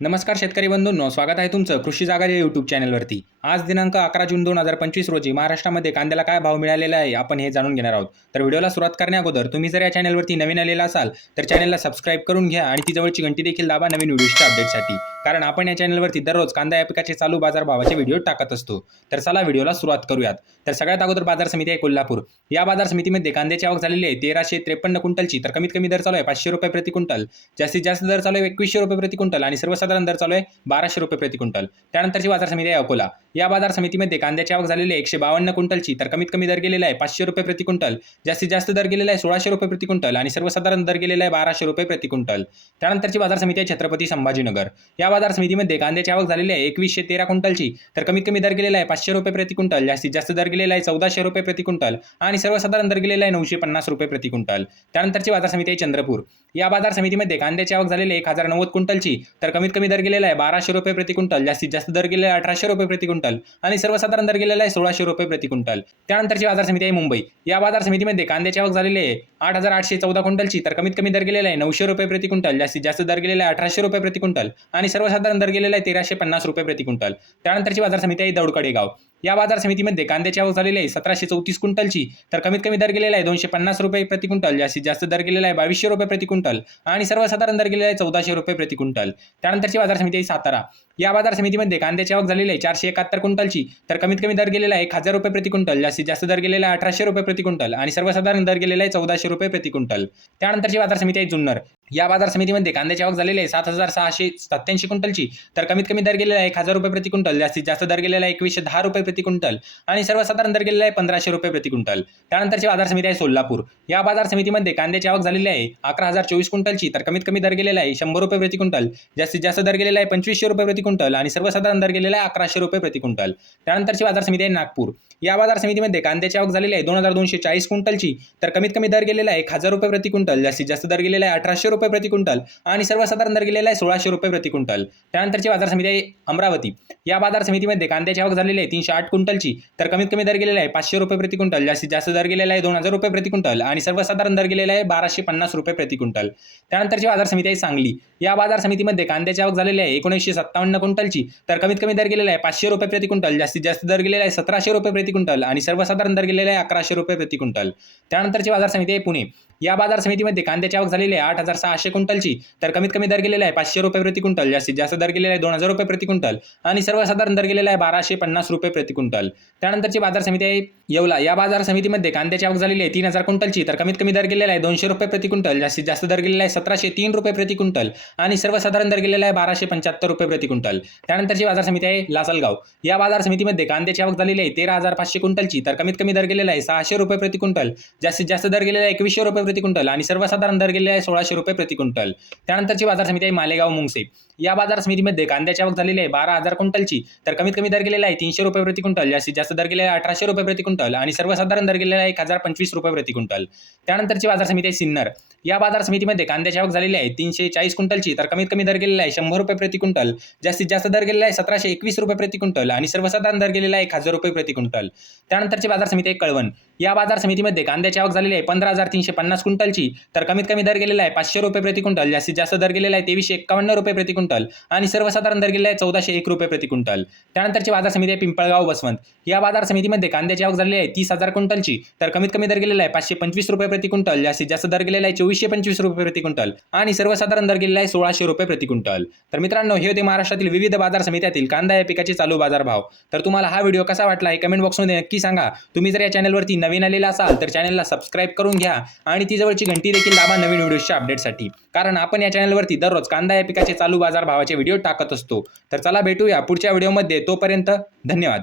नमस्कार शेतकरी बंधूंनो स्वागत आहे तुमचं कृषी जागा या यूट्यूब चॅनलवरती आज दिनांक अकरा जून दोन हजार पंचवीस रोजी महाराष्ट्रामध्ये कांद्याला काय भाव मिळालेला आहे आपण हे जाणून घेणार आहोत. तर व्हिडिओला सुरुवात करण्याअगोदर तुम्ही जर या चॅनलवरती नवीन आलेला असाल तर चॅनलला सबस्क्राईब करून घ्या आणि ती जवळची घंटी देखील दाबा नवीन व्हिडिओच्या अपडेटसाठी कारण आपण या चॅनलवरती दररोज कांदा या पिकाचे चालू बाजार भावाचे व्हिडिओ टाकत असतो. तर चला व्हिडिओला सुरुवात करूयात. तर सगळ्यात अगोदर बाजार समिती आहे कोल्हापूर. या बाजार समितीमध्ये कांद्याची आवक झालेली आहे तेराशे त्रेपन्न क्विंटलची. तर कमीत कमी दर चालू आहे पाचशे रुपये प्रति क्विंटल. जास्तीत जास्त दर चालू आहे एकवीसशे रुपये प्रति क्विंटल आणि सर्वसाधारण दर चालू आहे बाराशे रुपये प्रति क्विंटल. त्यानंतरची बाजार समिती आहे अकोला. या बाजार समितीमध्ये कांद्याची आवक झालेली आहे एकशे बावन्न क्विंटलची तर कमीत कमी दर गेलेला आहे पाचशे रुपये प्रति क्विंटल. जास्तीत जास्त दर गेलेला आहे सोळाशे रुपये प्रति क्विंटल आणि सर्वसाधारण दर गेलेला आहे बाराशे रुपये प्रति क्विंटल. त्यानंतरची बाजार समिती आहे छत्रपती संभाजीनगर. या बाजार समितीमध्ये कांद्याची आवक झालेली आहे एकवीसशे तेरा क्विंटलची तर कमीत कमी दर गेलेला आहे पाचशे रुपये प्रति क्विंटल. जास्तीत जास्त दर गेलेला आहे चौदाशे रुपये प्रति क्विंटल आणि सर्वसाधारण दर गेलेला आहे नऊशे पन्नास रुपये प्रति क्विंटल. त्यानंतरची बाजार समिती आहे चंद्रपूर. या बाजार समितीमध्ये कांद्याची आवक झालेली आहे एक हजार नव्वद क्विंटलची तर कमीत कमी दर गेलेला आहे. बाराशे रुपये प्रति क्विंटल जास्तीत जास्त दर गेलेला आहे अठराशे रुपये प्रति क्विंटल आणि सर्वसाधारण दर गेलेला आहे सोळाशे रुपये प्रति क्विंटल. त्यानंतरची बाजार समिती आहे मुंबई. या बाजार समितीमध्ये कांद्याची आवक झालेली आहे. आठ हजार आठशे चौदा क्विंटलची तर कमीत कमी दर गेलेला आहे नऊशे रुपये प्रति क्विंटल जास्तीत जास्त दर गेलेला आहे अठराशे रुपये प्रति क्विंटल आणि सर्वसाधारण दर गेलेला आहे तेराशे पन्नास रुपये प्रति क्विंटल. त्यानंतरची बाजार समिती आहे दौडकडे गाव या बाजार समितीमध्ये कांद्याची आवक झालेली आहे. सतराशे चौतीस क्विंटलची. तर कमीत कमी दर गेलेला आहे दोनशे पन्नास रुपये प्रति क्विंटल. जास्तीत जास्त दर गेलेला आहे बावीसशे रुपये प्रति क्विंटल. आणि सर्वसाधारण दर गेलेला आहे चौदाशे रुपये प्रति क्विंटल. त्यानंतरची बाजार समिती आहे सातारा. या बाजार समितीमध्ये कांद्याची आवक झालेली आहे चारशे एकाहत्तर क्विंटलची. तर कमीत कमी दर गेलेला आहे एक हजार रुपये प्रति क्विंटल. जास्तीत जास्त दर गेलेला आहे अठराशे रुपये प्रति क्विंटल. आणि सर्वसाधारण दर गेलेला आहे चौदाशे रुपये प्रति क्विंटल. त्यानंतरची बाजार समिती आहे जुन्नर. या बाजार समितीमध्ये कांद्याची आवक झालेली आहे. सात हजार सहाशे सत्याऐंशी क्विंटलची. तर कमीत कमी दर गेलेला आहे एक हजार रुपये प्रति क्विंटल. जास्तीत जास्त दर गेलेला आहे एकवीसशे दहा रुपये प्रति क्विंटल. आणि सर्वसाधारण दर गेलेला आहे पंधराशे रुपये प्रति क्विंटल. त्यानंतरची बाजार समिती आहे सोलापूर. या बाजार समितीमध्ये कांद्याची आवक झालेली आहे अकरा हजार चोवीस क्विंटलची. तर कमीत कमी दर गेलेला आहे शंभर रुपये प्रति क्विंटल. जास्तीत जास्त दर गेलेला आहे पंचवीसशे रुपये प्रति क्विंटल. आणि सर्वसाधारण दर गेलेला आहे अकराशे रुपये प्रति क्विंटल. त्यानंतरची बाजार समिती आहे नागपूर. या बाजार समितीमध्ये कांद्याची आवक झालेली आहे दोन हजार दोनशे चाळीस क्विंटलची. तर कमीत कमी दर गेलेला आहे एक हजार रुपये प्रति क्विंटल. जास्तीत जास्त दर गेलेला आहे अठराशे रुपये प्रति क्विंटल आणि सर्वसाधारण दर गेलेला आहे सोळाशे रुपये प्रति क्विंटल. त्यानंतरची बाजार समिती आहे अमरावती. या बाजार समितीमध्ये कांद्याची आवक झालेली आहे तीनशे आठ क्विंटलची तर कमीत कमी दर गेलेला आहे पाचशे रुपये प्रति क्विंटल जास्तीत जास्त दर गेलेला आहे दोन हजार रुपये प्रति क्विंटल आणि सर्वसाधारण दर गेलेला आहे बाराशे पन्नास रुपये प्रति क्विंटल. त्यानंतरची बाजार समिती आहे सांगली. या बाजार समितीमध्ये कांद्याची आवक झालेली आहे एकोणीसशे सत्तावन्न क्विंटलची तर कमीत कमी दर गेलेला आहे पाचशे रुपये प्रति क्विंटल जास्तीत जास्त दर गेलेला आहे सतराशे रुपये प्रति क्विंटल आणि सर्वसाधारण दर गेलेला आहे अकराशे रुपये प्रति क्विंटल. त्यानंतरची बाजार समिती आहे पुणे. या बाजार समितीमध्ये कांद्याची आवक झालेली आहे आठ हजार सहाशे क्विंटलची तर कमीत कमी दर गेलेला आहे पाचशे रुपये प्रति क्विंटल जास्तीत जास्त दर गेलेला आहे दोन हजार रुपये प्रति क्विंटल आणि सर्वसाधारण दर गेलेला आहे बाराशे पन्नास रुपये प्रति क्विंटल. त्यानंतरची बाजार समिती आहे येवला या बाजार समितीमध्ये कांद्याची आवक झालेली आहे तीन हजार क्विंटलची. तर कमीत कमी दर गेलेला आहे दोनशे रुपये प्रति क्विंटल जास्तीत जास्त दर गेलेला आहे सतराशे तीन रुपये प्रति क्विंटल आणि सर्वसाधारण दर गेलेला आहे बाराशे पंच्याहत्तर रुपये प्रति क्विंटल. त्यानंतरची बाजार समिती आहे लासलगाव. या बाजार समितीमध्ये कांद्याची आवक झालेली आहे तेरा हजार पाचशे क्विंटलची. तर कमीत कमी दर गेलेला आहे सहाशे रुपये प्रति क्विंटल जास्तीत जास्त दर गेलेला आहे एकवीसशे रुपये प्रति क्विंटल आणि सर्वसाधारण दर गेलेला आहे सोळाशे रुपये प्रति क्विंटल. त्यानंतरची बाजार समिती आहे मालेगाव मुंगसे. या बाजार समितीमध्ये कांद्याची आवक झालेली आहे बारा हजार क्विंटलची. तर कमीत कमी दर गेलेला आहे तीनशे रुपये प्रति क्विंटल जास्तीत जास्त दर गेलेला आहे अठराशे रुपये प्रति क्विंटल. आणि सर्वसाधारण दर गेलेला एक हजार पंचवीस रुपये प्रति क्विंटल. त्यानंतरची बाजार समिती आहे सिन्नर. या बाजार समितीमध्ये कांद्याची आवक झालेली आहे तीनशे चाळीस क्विंटलची. तर कमीत कमी दर गेलेला आहे शंभर रुपये प्रति क्विंटल. जास्तीत जास्त दर गेलेला आहे सतराशे एकवीस रुपये प्रति क्विंटल आणि सर्वसाधारण दर गेलेला आहे एक हजार रुपये प्रति क्विंटल. त्यानंतरची बाजार समिती आहे कळवण. या बाजार समितीमध्ये कांद्याची आवक झालेली आहे. पंधरा हजार तीनशे पन्नास क्विंटलची. तर कमीत कमी दर गेलेला आहे पाचशे रुपये प्रति क्विंटल. जास्तीत जास्त दर गेलेला आहे तेवीसशे एक्कावन्न रुपये प्रति क्विंटल. आणि सर्वसाधारण दर गेलेला आहे चौदाशे एक रुपये प्रति क्विंटल. त्यानंतरची बाजार समिती आहे पिंपळगाव बसवंत. या बाजार समितीमध्ये कांद्याची आवक झालेली आहे तीस हजार क्विंटलची. तर कमीत कमी दर गेलेला आहे पाचशे पंचवीस रुपये प्रति क्विंटल. जास्तीत जास्त दर गेलेला आहे चोवीसशे पंचवीस रुपये प्रति क्विंटल. आणि सर्वसाधारण दर गेलेला आहे सोळाशे रुपये प्रति क्विंटल. तर मित्रांनो हे होते महाराष्ट्रातील विविध बाजार समित्यातील कांदा या पिकाचे चालू बाजारभाव. तर तुम्हाला हा व्हिडिओ कसा वाटला हे कमेंट बॉक्समध्ये नक्की सांगा. तुम्ही जर या चॅनलवरती नवीन आलेला असाल तर चॅनलला सबस्क्राईब करून घ्या आणि ती जवळची घंटी देखील दाबा नवीन व्हिडिओच्या अपडेटसाठी कारण आपण या चॅनलवरती दररोज कांदा या पिकाचे चालू बाजार भावाचे व्हिडिओ टाकत असतो. तर चला भेटूया पुढच्या व्हिडिओमध्ये तोपर्यंत धन्यवाद.